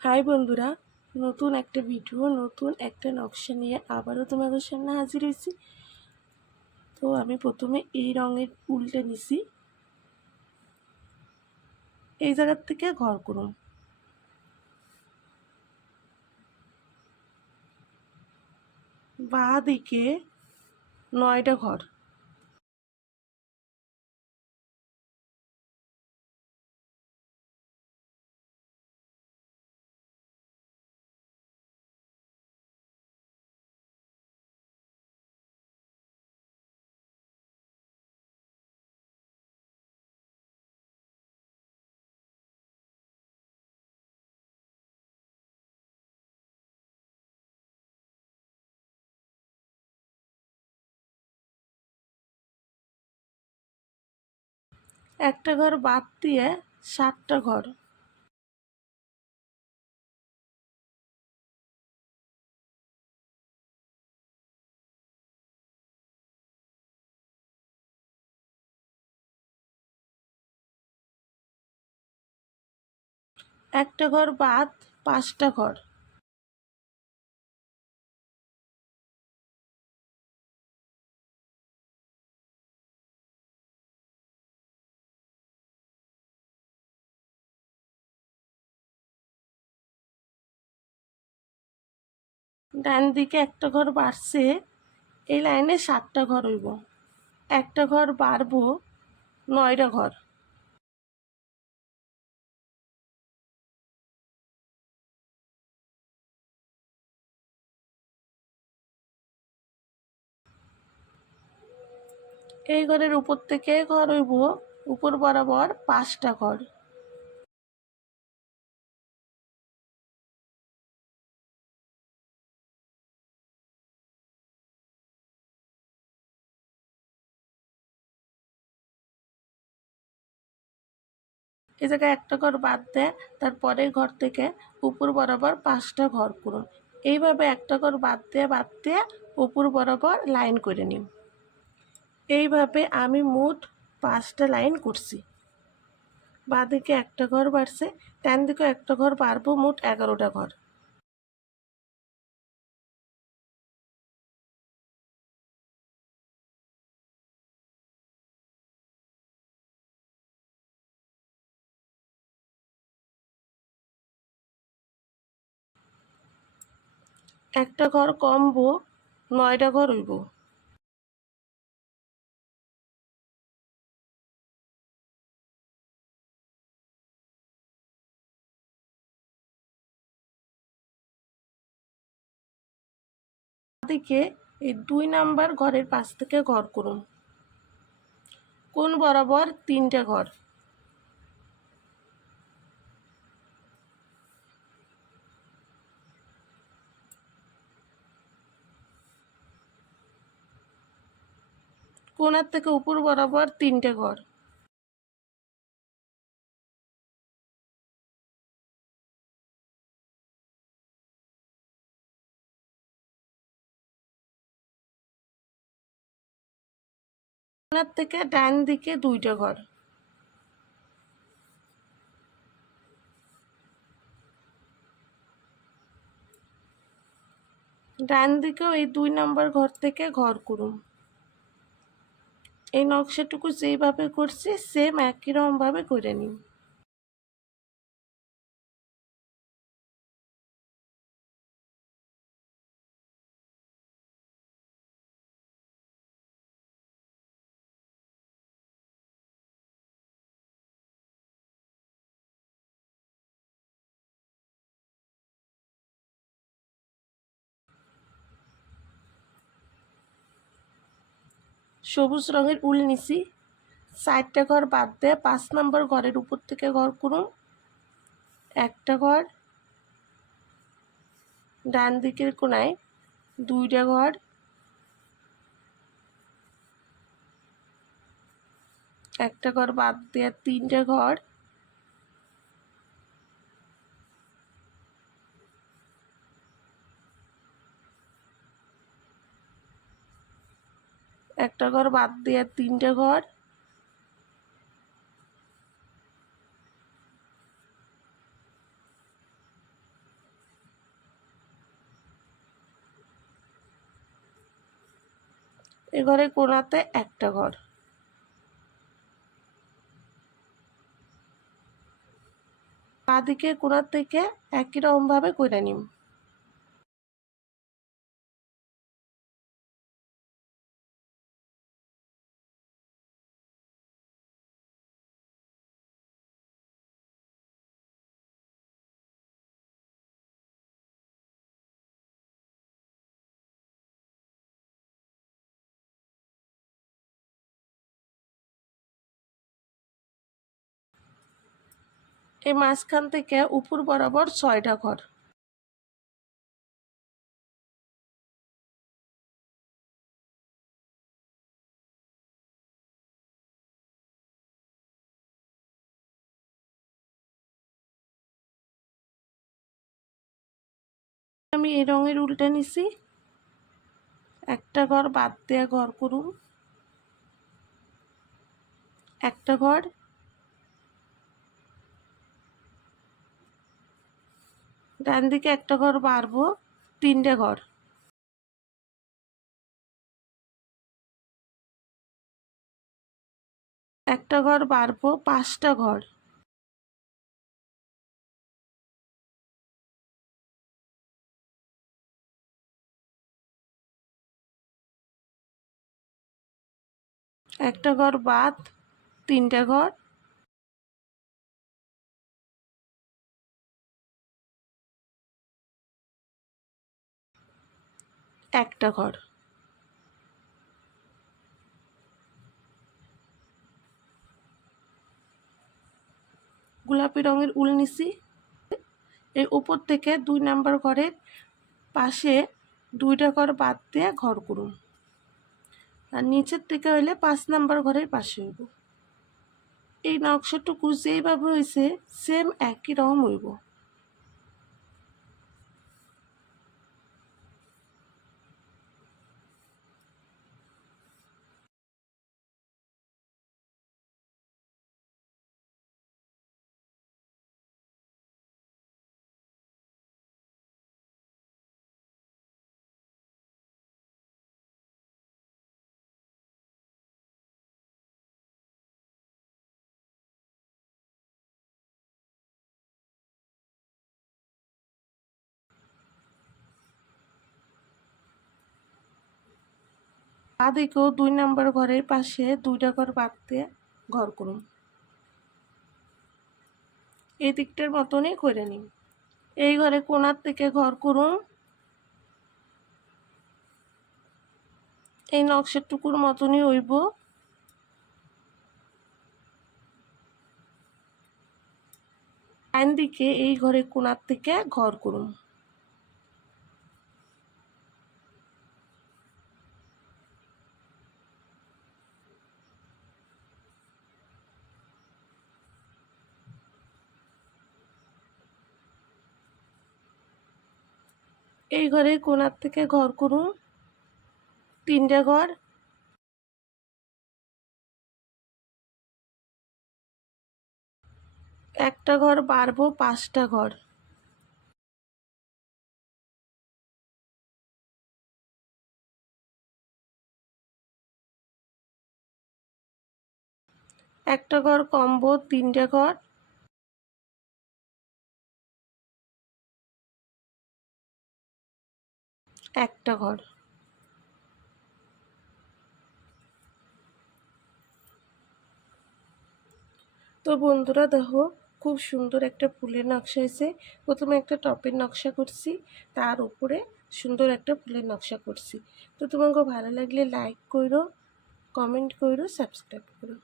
High বন্ধুরা, নতুন একটা ভিডিও নতুন একটা নকশা নিয়ে আবারও তোমাদের সামনে হাজির হয়েছি। তো আমি প্রথমে এই রঙের উলটা নিছি, এই জায়গার থেকে ঘর করুন। বাঁ দিকে 9টা ঘর, একটা ঘর বাদ দিয়ে 7টা ঘর। একটা ঘর বাদ 5টা ঘর। ডান দিকে একটা ঘর বাড়ছে, এই লাইনে 7টা ঘর হইব। একটা ঘর বাড়বো 9টা ঘর। এই ঘরের উপর থেকে ঘর হইব উপর বরাবর 5টা ঘর। এই জায়গায় একটা ঘর বাদ দেয়, তারপরের ঘর থেকে উপর বরাবর 5টা ঘর করুন। এইভাবে একটা ঘর বাদ দিয়ে উপর বরাবর লাইন করে নিন। এইভাবে আমি মোট 5টা লাইন করছি। বাঁ দিকে একটা ঘর বাড়ছে, ডান দিকে একটা ঘর বাড়বো, মোট 11টা ঘর। একটা ঘর কমবো, 9টা ঘর হইব। দিকে এই 2 নাম্বার ঘরের পাশ থেকে ঘর করুন। কোণ বরাবর 3টে ঘর। কোণার থেকে উপর বরাবর 3টে ঘর। কোণার থেকে ডান দিকে 2টা ঘর। ডান দিকেও এই 2 নাম্বার ঘর থেকে ঘর করুন। এই নকশাটুকু যেইভাবে করছি সেম একই রকমভাবে করে নিন। সবুজ রঙের উল নিছি, 4টা ঘর বাদ দিয়ে 5 নাম্বার ঘরের উপর থেকে ঘর করুন। একটা ঘর, ডান দিকের কোণায় 2টা ঘর, একটা ঘর বাদ দিয়ে 3টে ঘর, একটা ঘর বাদ দিয়ে 3টে ঘর, এ ঘরে কোণাতে একটা ঘর, বাঁদিকে কোণার থেকে একই রকমভাবে করে নিম। এই মাঝখান থেকে উপর বরাবর 6টা ঘর, আমি এই রঙের উল্টে নিছি। একটা ঘর বাদ দেয়া ঘর করুন, একটা ঘর, ডান দিকে একটা ঘর বাড়বো, 3টে ঘর, একটা ঘর বাড়বো, 5টা ঘর, একটা ঘর বাদ, 3টে ঘর, একটা ঘর। গোলাপি রঙের উল নিছি। এই উপর থেকে 2 নাম্বার ঘরের পাশে 2টা ঘর বাদ দিয়ে ঘর করুন, আর নিচের থেকে হইলে 5 নাম্বার ঘরের পাশে হইব। এই নকশাটুকু যেইভাবে হয়েছে সেম একই রকম হইব। বাঁদিকেও 2 নাম্বার ঘরের পাশে 2টা ঘর বাদ দিয়ে ঘর করুন। এই দিকটার মতনই করে নিন। এই ঘরে কোণার থেকে ঘর করুন, এই নকশার টুকুর মতনই হইব। ডান দিকে এই ঘরে কোণার থেকে ঘর করুন। এই ঘরে কোণার থেকে ঘর করুন, 3টে ঘর, একটা ঘর বাড়বো, 5টা ঘর, একটা ঘর কমবো, 3টে ঘর, একটা ঘর। তো বন্ধুরা দেখো, খুব সুন্দর একটা ফুলের নকশা হয়েছে। প্রথমে একটা টপের নকশা করছি, তার উপরে সুন্দর একটা ফুলের নকশা করছি। তো তোমাকে ভালো লাগলে লাইক করো, কমেন্ট করো, সাবস্ক্রাইব করো।